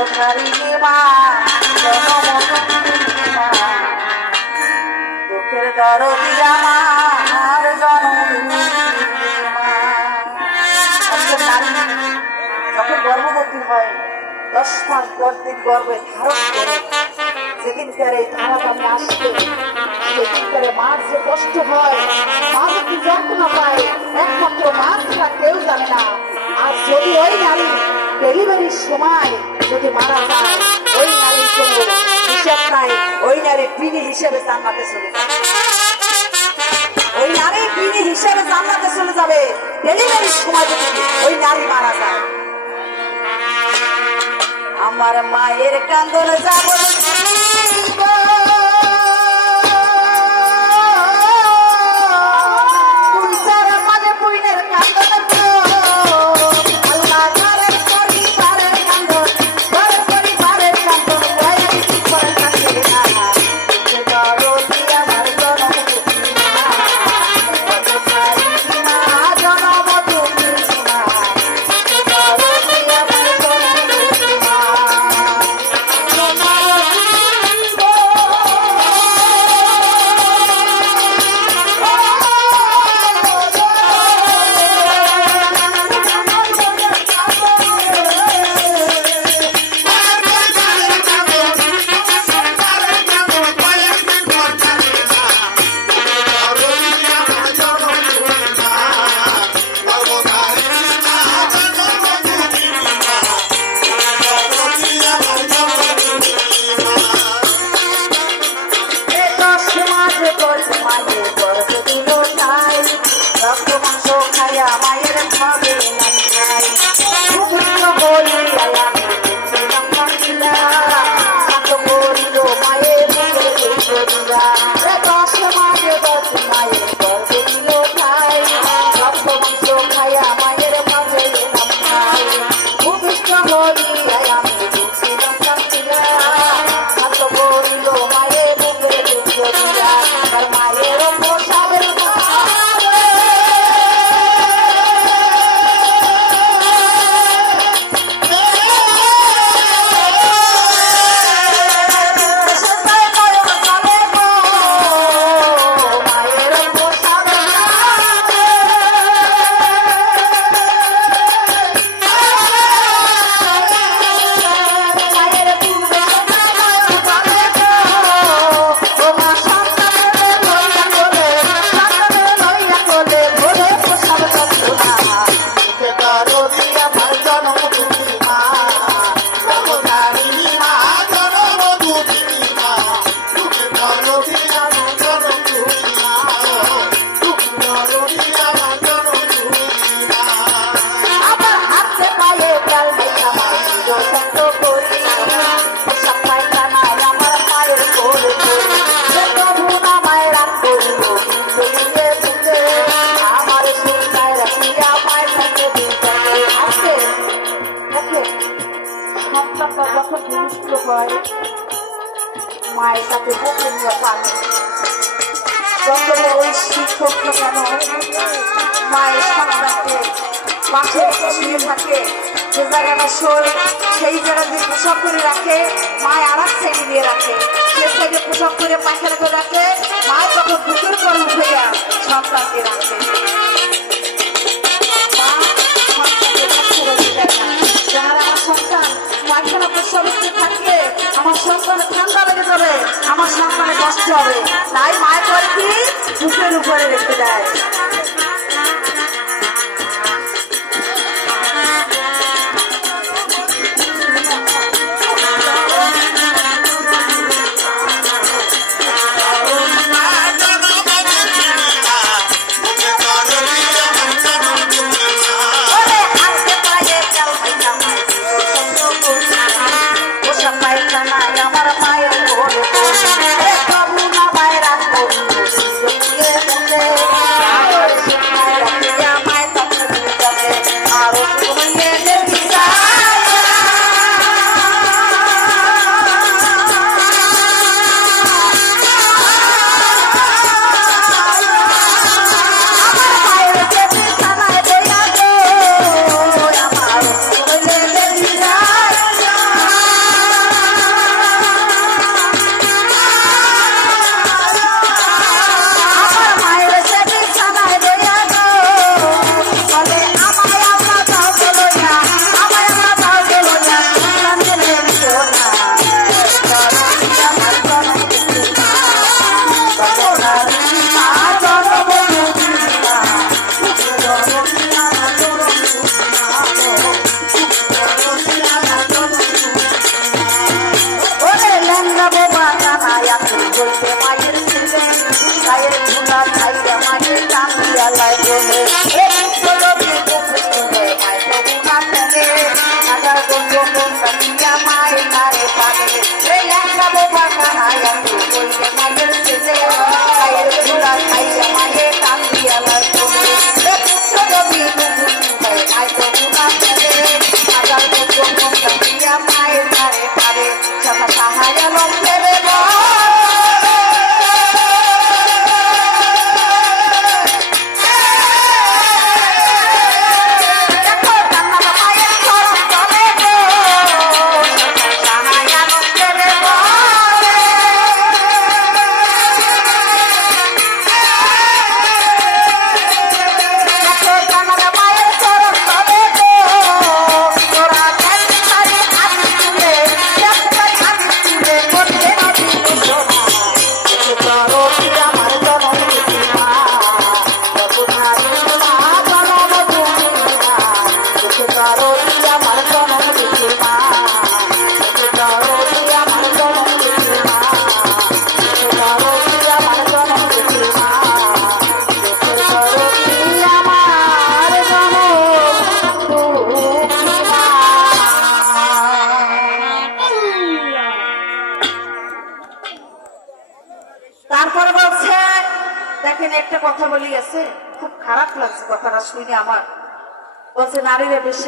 ভবধারিণী মা দুঃখের দরদি আমার জননী মা। যখন গর্ভবতী হয় 10 মাস 10 দিন গর্ভে ধারণ করে যেদিনকার এই ধারাটাকে আসবে সেদিনকার মার যে কষ্ট হয়, মা যদি যন্ত্রণা পায় একমাত্র মা ছাড়া কেউ জানে না। আর যদি ওই নারী ডেলিভারির সময় যদি মারা যায়, ওই নারীর কোনো হিসাব নাই, ওই নারী বিনি হিসেবে জান্নাতে চলে যাবে। ওই নারী বিনি হিসেবে জান্নাতে চলে যাবে ডেলিভারির সময় যদি ওই নারী মারা যায়। আমার মায়ের কান্দন যাব মায়ের সাথে বুকে নিয়ে পালে যত ওই শিক্ষক কেন মায়ের সন্তানকে পাশে শুয়ে থাকে, যে জায়গাটা শোয় সেই জায়গা দিয়ে পোশাক করে রাখে, মায় আর এক সাইডে দিয়ে রাখে, সে সাইডে পোশাক করে পাখের করে রাখে, মায় তখন বুকের পরে উঠে যায় সন্তানকে রাখে। আমার সন্তানের ঠান্ডা লেগে যাবে, আমার সন্তানের কষ্ট হবে, তাই মায়ের করে কি বুকের উপরে রেখে দেয়। দরদি আমার জনম দিতে মা, দরদি আমার জনম দিতে মা, দরদি আমার জনম দিতে মা, দরদি আমার জনম দুঃখী মা। তারপরে বলছে, দেখেন একটা কথা বলি আছে, খুব খারাপ লাগছে কথাটা শুনে আমার। বলছে নারীরা বেশি